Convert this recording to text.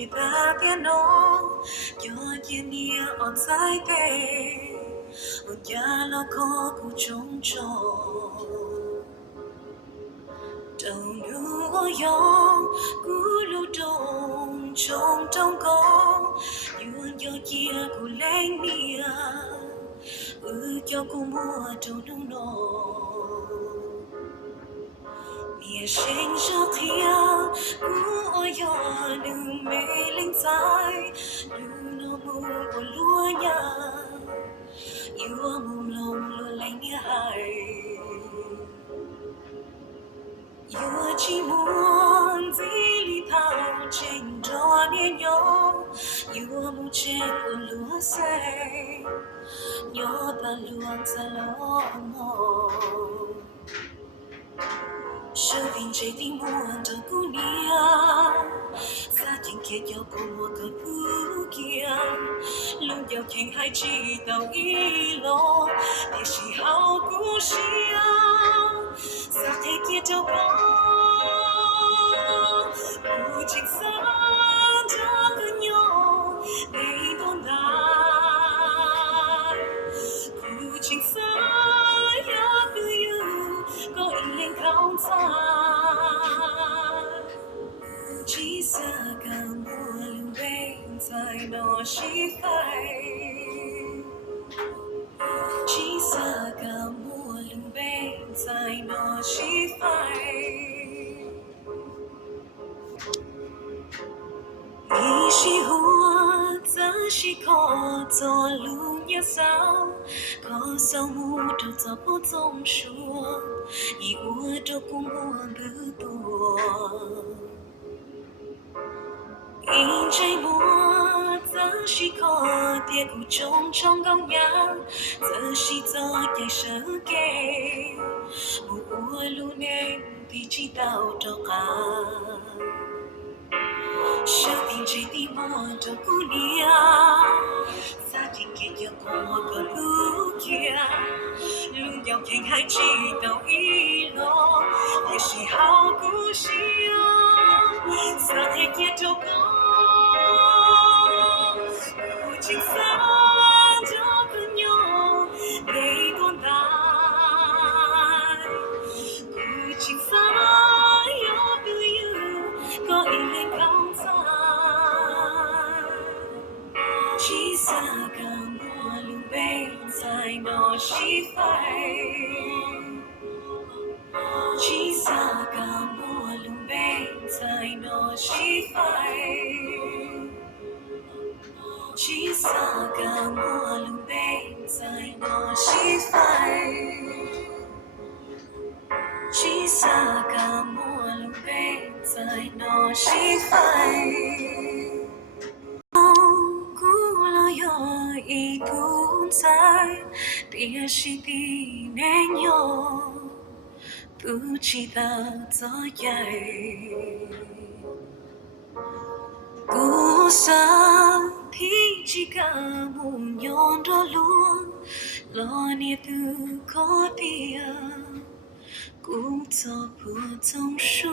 记得别弄，有一年我在北，我家了可不种种，正如我用咕噜咚种种工，有一股来你啊，我叫古莫种种弄。你心上天，我要你美丽在，你那么我落呀，有我梦龙落来你海，有我寂寞在里头见着你有，有我目前我落塞，有把路在落寞。生命这地莫的姑娘，撒进给要过我个不讲，路要看海知道一路，也是好故事啊，撒给给就讲，不经三这个牛没多大，不经三呀个有个一脸靠在。chỉ xa cả mùa lưu bên dài nó chỉ phải chỉ xa cả mùa lưu bên dài nó chỉ phải ý chỉ hoa giờ chỉ có gió lưu nhẹ sao có sao mùa đâu gió bó trong chúa ý ua đâu cũng mùa bự tua in trái mùa giờ chỉ có tia của trong góc nhà giờ chỉ gió chạy sợ kề mùa luôn em thì chỉ đau cho cả sợ tình trái tim mùa trong cũ nia xa tình kia giờ có có lũ kia luôn dạo thành hai chỉ đau ý lo để chỉ hao cũ xia xa thế kia đâu có chính xác cho con nhau để tồn tại chính xác yêu từ yêu có ý lên cao xa chỉ xa cả mùa lưu bên dài nó chỉ phải chỉ xa cả mùa lưu bên dài nó chỉ phải chỉ xa cả mùa lưu bên dài nó chỉ phải chỉ xa cả mùa lưu bên dài nó chỉ phải cũ lo yo ý tuôn dài bia chỉ tin nên yo tu chỉ ta gió dài cũ sao thì chỉ cả một nhon đó luôn lo nia từ có tia cũng cho bữa trong suốt